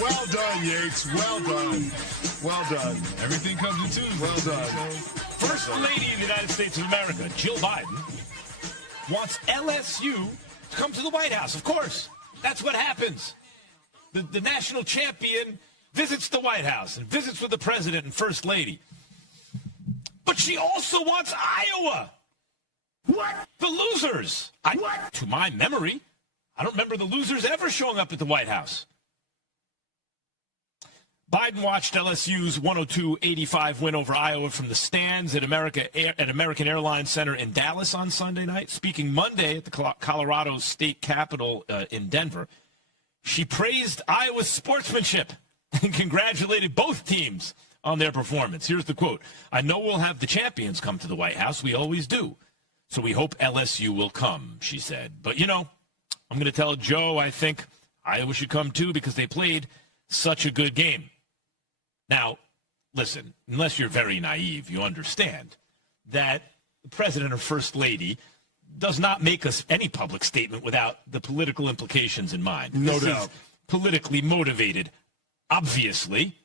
Well done, Yates. Well done. Well done. Everything comes in twos. Well done. First Lady of the United States of America, Jill Biden, wants LSU to come to the White House. Of course, that's what happens. The national champion visits the White House and visits with the president and First Lady. But she also wants Iowa. What? The losers. What? To my memory, I don't remember the losers ever showing up at the White House. Biden watched LSU's 102-85 win over Iowa from the stands at American Airlines Center in Dallas on Sunday night. Speaking Monday at the Colorado State Capitol in Denver, she praised Iowa's sportsmanship and congratulated both teams on their performance. Here's the quote. "I know we'll have the champions come to the White House. We always do. So we hope LSU will come," she said. "But, I'm going to tell Joe I think Iowa should come too because they played such a good game." Now, listen, unless you're very naive, you understand that the president or first lady does not make us any public statement without the political implications in mind. No This doubt. is politically motivated, obviously.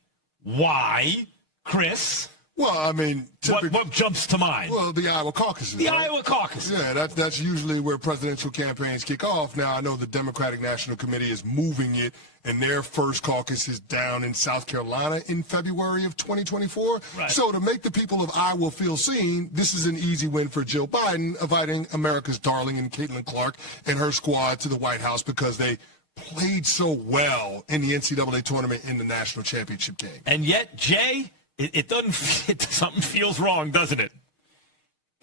Why, Chris? Well, I mean, What jumps to mind? well, the Iowa caucuses. The right? Iowa caucus. Yeah, that's usually where presidential campaigns kick off. Now, I know the Democratic National Committee is moving it, and their first caucus is down in South Carolina in February of 2024. Right. So to make the people of Iowa feel seen, this is an easy win for Jill Biden, inviting America's darling and Caitlin Clark and her squad to the White House because they played so well in the NCAA tournament in the national championship game. And yet, Jay, it doesn't fit. Something feels wrong, doesn't it?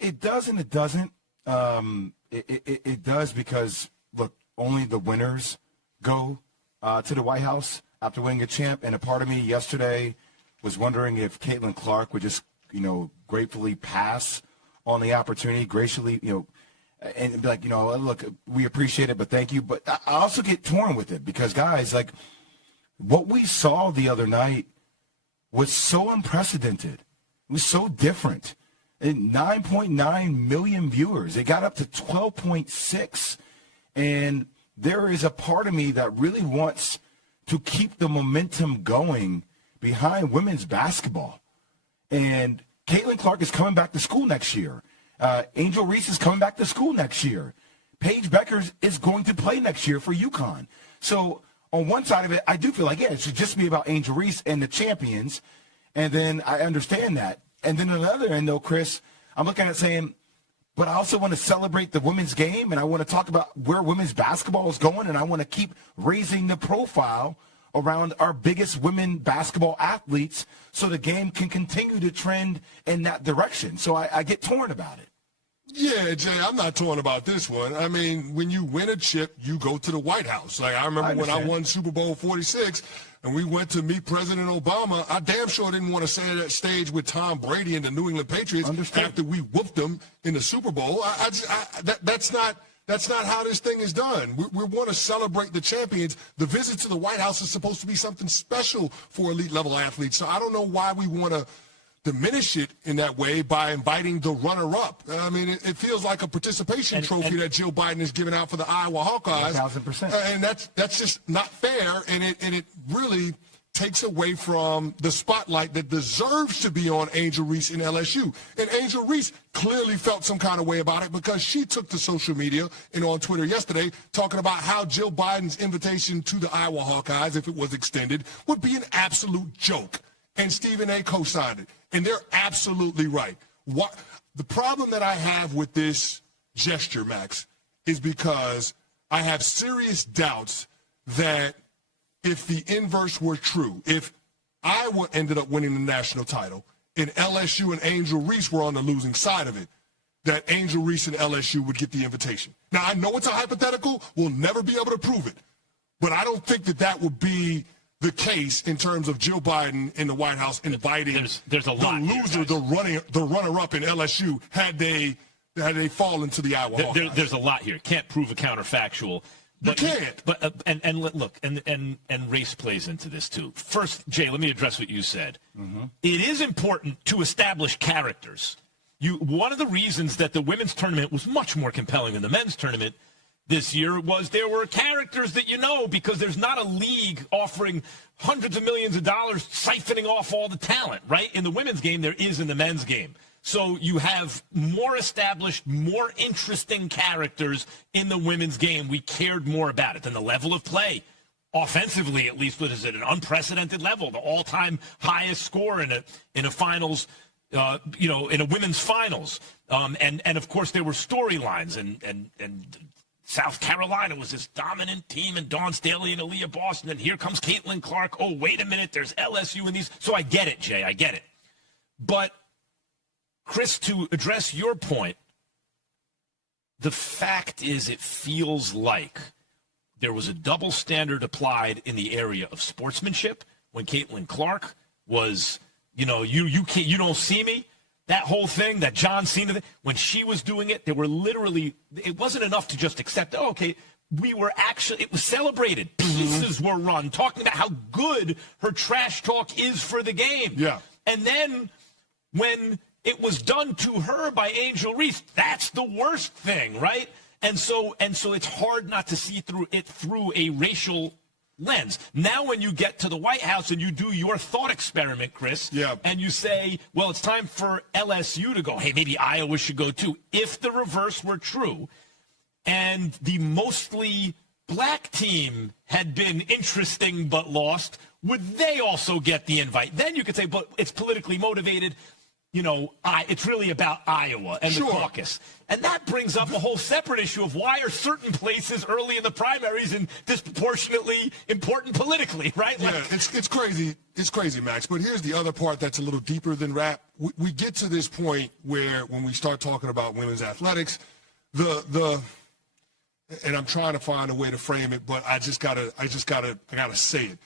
It does and it doesn't. It does because, look, only the winners go to the White House after winning a champ. And a part of me yesterday was wondering if Caitlin Clark would just, gratefully pass on the opportunity, graciously, and be like, look, we appreciate it, but thank you. But I also get torn with it because, guys, like, what we saw the other night was so unprecedented. It was so different. 9.9 million viewers. It got up to 12.6. And there is a part of me that really wants to keep the momentum going behind women's basketball. And Caitlin Clark is coming back to school next year. Angel Reese is coming back to school next year. Paige Beckers is going to play next year for UConn. So on one side of it, I do feel like, it should just be about Angel Reese and the champions. And then I understand that. And then on the other end, though, Chris, I'm looking at it saying, but I also want to celebrate the women's game, and I want to talk about where women's basketball is going, and I want to keep raising the profile around our biggest women basketball athletes so the game can continue to trend in that direction. So I get torn about it. Yeah, Jay, I'm not torn about this one. I mean, when you win a chip, you go to the White House. Like, I remember when I won Super Bowl 46 and we went to meet President Obama, I damn sure didn't want to sit at that stage with Tom Brady and the New England Patriots after we whooped them in the Super Bowl. That's not how this thing is done. We want to celebrate the champions. The visit to the White House is supposed to be something special for elite-level athletes. So I don't know why we want to diminish it in that way by inviting the runner-up. I mean, it feels like a participation trophy that Jill Biden is giving out for the Iowa Hawkeyes. 1,000%. And that's just not fair, and it really takes away from the spotlight that deserves to be on Angel Reese in LSU. And Angel Reese clearly felt some kind of way about it because she took to social media and on Twitter yesterday talking about how Jill Biden's invitation to the Iowa Hawkeyes, if it was extended, would be an absolute joke. And Stephen A. co-signed it. And they're absolutely right. The problem that I have with this gesture, Max, is because I have serious doubts that if the inverse were true, if Iowa ended up winning the national title and LSU and Angel Reese were on the losing side of it, that Angel Reese and LSU would get the invitation. Now, I know it's a hypothetical. We'll never be able to prove it. But I don't think that would be the case in terms of Jill Biden in the White House inviting there's a lot the loser, the runner-up in LSU had they fallen to the Iowa Hawkeyes. There's a lot here. Can't prove a counterfactual. But, you can't. But and look, and race plays into this too. First, Jay, let me address what you said. Mm-hmm. It is important to establish characters. One of the reasons that the women's tournament was much more compelling than the men's tournament this year was there were characters that because there's not a league offering hundreds of millions of dollars siphoning off all the talent, right? In the women's game, there is in the men's game. So you have more established, more interesting characters in the women's game. We cared more about it than the level of play. Offensively, at least, was at an unprecedented level, the all-time highest score in a finals, in a women's finals. And of course, there were storylines, and South Carolina was this dominant team, and Dawn Staley and Aaliyah Boston, and here comes Caitlin Clark. Oh, wait a minute, there's LSU and these. So I get it, Jay, I get it. But Chris, to address your point, the fact is it feels like there was a double standard applied in the area of sportsmanship when Caitlin Clark was, you don't see me. That whole thing, that John Cena thing, when she was doing it, there were literally, it wasn't enough to just accept, it was celebrated. Pieces were run, talking about how good her trash talk is for the game. Yeah. And then when it was done to her by Angel Reese, that's the worst thing, right? And so it's hard not to see through a racial lens. Now when you get to the White House and you do your thought experiment, Chris, and you say, well, it's time for LSU to go. Hey, maybe Iowa should go too. If the reverse were true and the mostly black team had been interesting but lost, would they also get the invite? Then you could say, but it's politically motivated. It's really about Iowa and the caucus. And that brings up a whole separate issue of why are certain places early in the primaries and disproportionately important politically, right? Yeah, it's crazy. It's crazy, Max. But here's the other part that's a little deeper than rap. We get to this point where when we start talking about women's athletics, and I'm trying to find a way to frame it, but I gotta say it.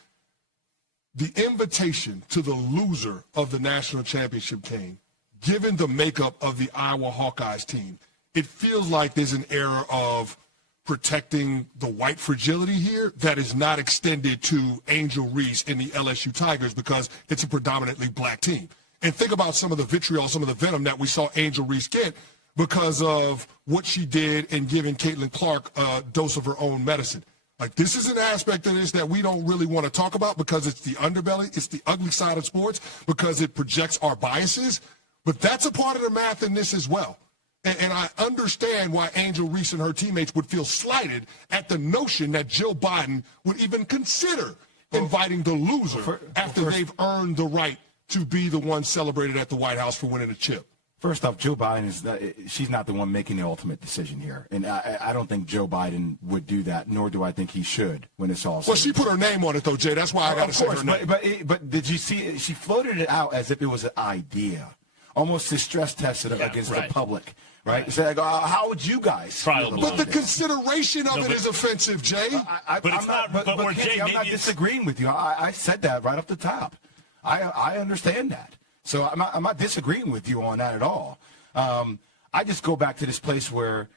The invitation to the loser of the national championship game, given the makeup of the Iowa Hawkeyes team, it feels like there's an era of protecting the white fragility here that is not extended to Angel Reese and the LSU Tigers because it's a predominantly black team. And think about some of the vitriol, some of the venom that we saw Angel Reese get because of what she did in giving Caitlin Clark a dose of her own medicine. Like, this is an aspect of this that we don't really want to talk about because it's the underbelly, it's the ugly side of sports, because it projects our biases. But that's a part of the math in this as well. And I understand why Angel Reese and her teammates would feel slighted at the notion that Jill Biden would even consider inviting the loser after they've earned the right to be the one celebrated at the White House for winning a chip. First off, Joe Biden she's not the one making the ultimate decision here. And I don't think Joe Biden would do that, nor do I think he should when it's all said. Well, she put her name on it, though, Jay. That's why I got to say her name. But did you see it? She floated it out as if it was an idea, almost to stress test it against the public, right? So I go, how would you guys feel about But the consideration of it is offensive, Jay. I'm not disagreeing with you. I said that right off the top. I understand that. So I'm not disagreeing with you on that at all. I just go back to this place where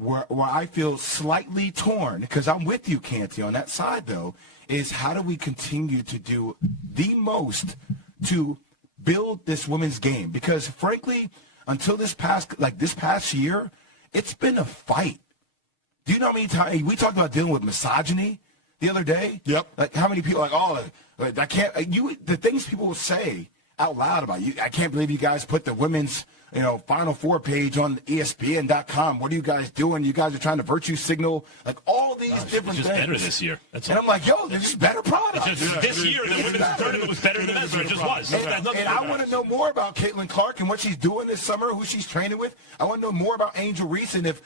I feel slightly torn, because I'm with you, Canty, on that side, though, is how do we continue to do the most to build this women's game? Because, frankly, until this past year, it's been a fight. Do you know how many times we talked about dealing with misogyny the other day? Yep. Like, how many people I can't, the things people will say out loud about you. I can't believe you guys put the women's, Final Four page on ESPN.com. What are you guys doing? You guys are trying to virtue signal, like all these different things. It's just better this year. And I'm like, they're just better products. This year, the women's tournament was better than men's. It just was. And I want to know more about Caitlin Clark and what she's doing this summer, who she's training with. I want to know more about Angel Reese, and if